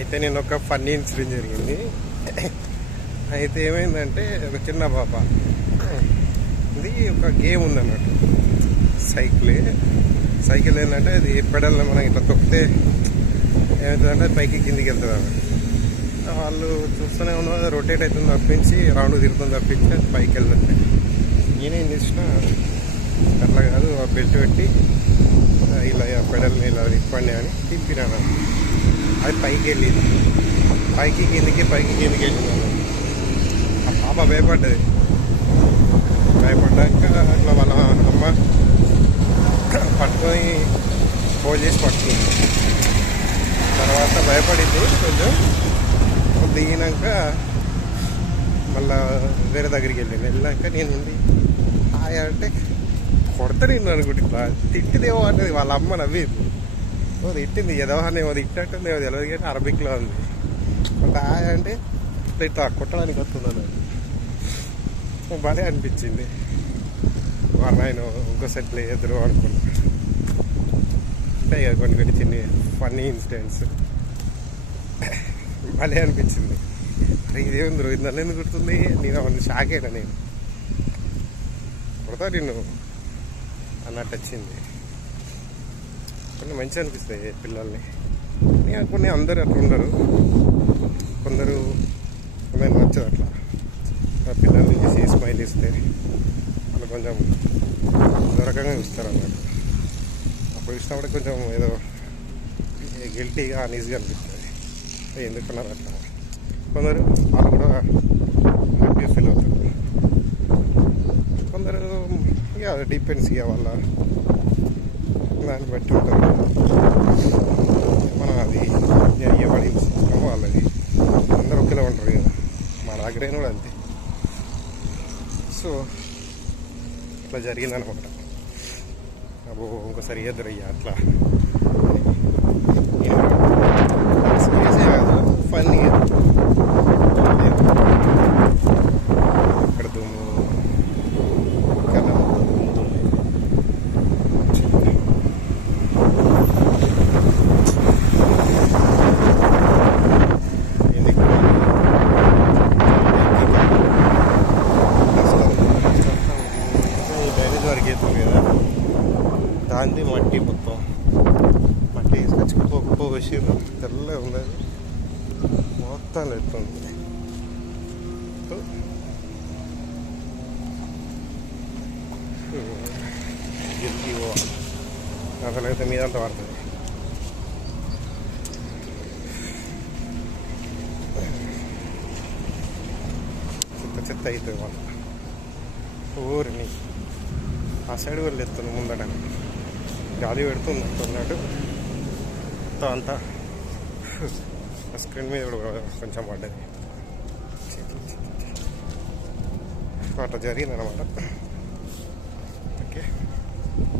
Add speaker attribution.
Speaker 1: అయితే నేను ఒక ఫన్నీ ఇన్సిడెంట్ జరిగింది. అయితే ఏమైందంటే ఒక చిన్న పాప. ఇది ఒక గేమ్ ఉందన్నట్టు. సైకిలే. సైకిల్ ఏంటంటే అది పెడల్ మనం ఇట్లా తొక్కితే ఏమవుతుందంటే పైకి కిందికి వెళ్తుంది అన్నట్టు వాళ్ళు చూస్తూనే ఉన్నారు రొటేట్ అవుతుంది తప్పించి రౌండ్ తిరుగుతుంది తప్పించి అది పైకి వెళ్తుంది. నేనేం చేసిన అట్లా కాదు ఆ బెల్ట్ పెట్టి ఇలా పెడల్ని ఇలా తిప్పండి అని తిప్పినాను అది పైకి వెళ్ళింది. పైకి కిందికి పైకి కిందికి వెళ్ళింది. ఆ పాప భయపడ్డది. భయపడ్డాక అట్లా వాళ్ళ అమ్మ పట్టుకొని ఫోన్ చేసి పట్టుకుంది. తర్వాత భయపడింది. కొంచెం దిగినాక మళ్ళా వేరే దగ్గరికి వెళ్ళింది. వెళ్ళాక నేను ఉంది హాయ్ అంటే కొడతా నేను అనుకుంటున్నా తిట్టిదేమో అనేది వాళ్ళ అమ్మ నవ్వింది. అది ఇట్టింది ఏదో అని ఏమో తిట్టినట్టుంది ఏమో తెలియదు కానీ అరబిక్లో ఉంది. ఒక అంటే ఇట్లా ఇట్లా కొట్టడానికి వస్తున్నాను భలే అనిపించింది. వాళ్ళ ఆయన ఇంకోసారి ప్లే చేద్దరు అనుకున్నా. ఉంటాయి కదా కొన్ని కొన్ని చిన్న ఫన్నీ ఇన్సిడెంట్స్. భలే అనిపించింది. అరే ఇదేముంది రోహిత్ నన్ను ఎందుకు గుర్తుంది నేను అవన్నీ షాక్ అయినా నేను. కొడతా నిన్ను అన్నట్టు వచ్చింది. కొన్ని మంచిగా అనిపిస్తాయి పిల్లల్ని. కొన్ని అందరు అట్లా ఉండరు. కొందరు కొందరు నచ్చదు అట్లా. ఆ పిల్లల్ని చేసి స్మైల్ ఇస్తే వాళ్ళు కొంచెం దొరకంగా చూస్తారు అన్నమాట. అప్పుడు ఇచ్చినప్పుడు కొంచెం ఏదో గిల్టీగా అనీజీగా అనిపిస్తుంది. ఎందుకున్నారు అట్లా? కొందరు వాళ్ళు కూడా హ్యాపీ ఫీల్ అవుతారు. కొందరు ఇక డిపెండ్స్ ఇక వాళ్ళ దాన్ని పెట్టి ఉంటారు. మనం అది అయ్యేవాడి సిస్టమ్ వాళ్ళది అందరూ ఒకేలా ఉంటారు కదా. మా దగ్గర కూడా అంతే. సో ఇట్లా జరిగిందనమాట అబ్బో ఇంకోసారి ఎదురయ్యా అట్లా. దాంది మట్టి మొత్తం. మట్టి చచ్చిపోకపో కుప్ప కుప్ప వేసిర్రు. తెల్లగా ఉన్నది మొత్తం ఎత్తుంది గిరికి అసలైతే మీదంతా పడుతుంది. చెత్త చెత్త అవుతుంది వాళ్ళ ఊరిని. ఆ సైడ్ వెళ్ళి ఎత్తుంది ముందడానికి గాలి పెడుతుంది అంటున్నాడు మొత్తం అంతా. స్క్రీన్ మీద కూడా కొంచెం పడ్డది. అట్లా జరిగిందనమాట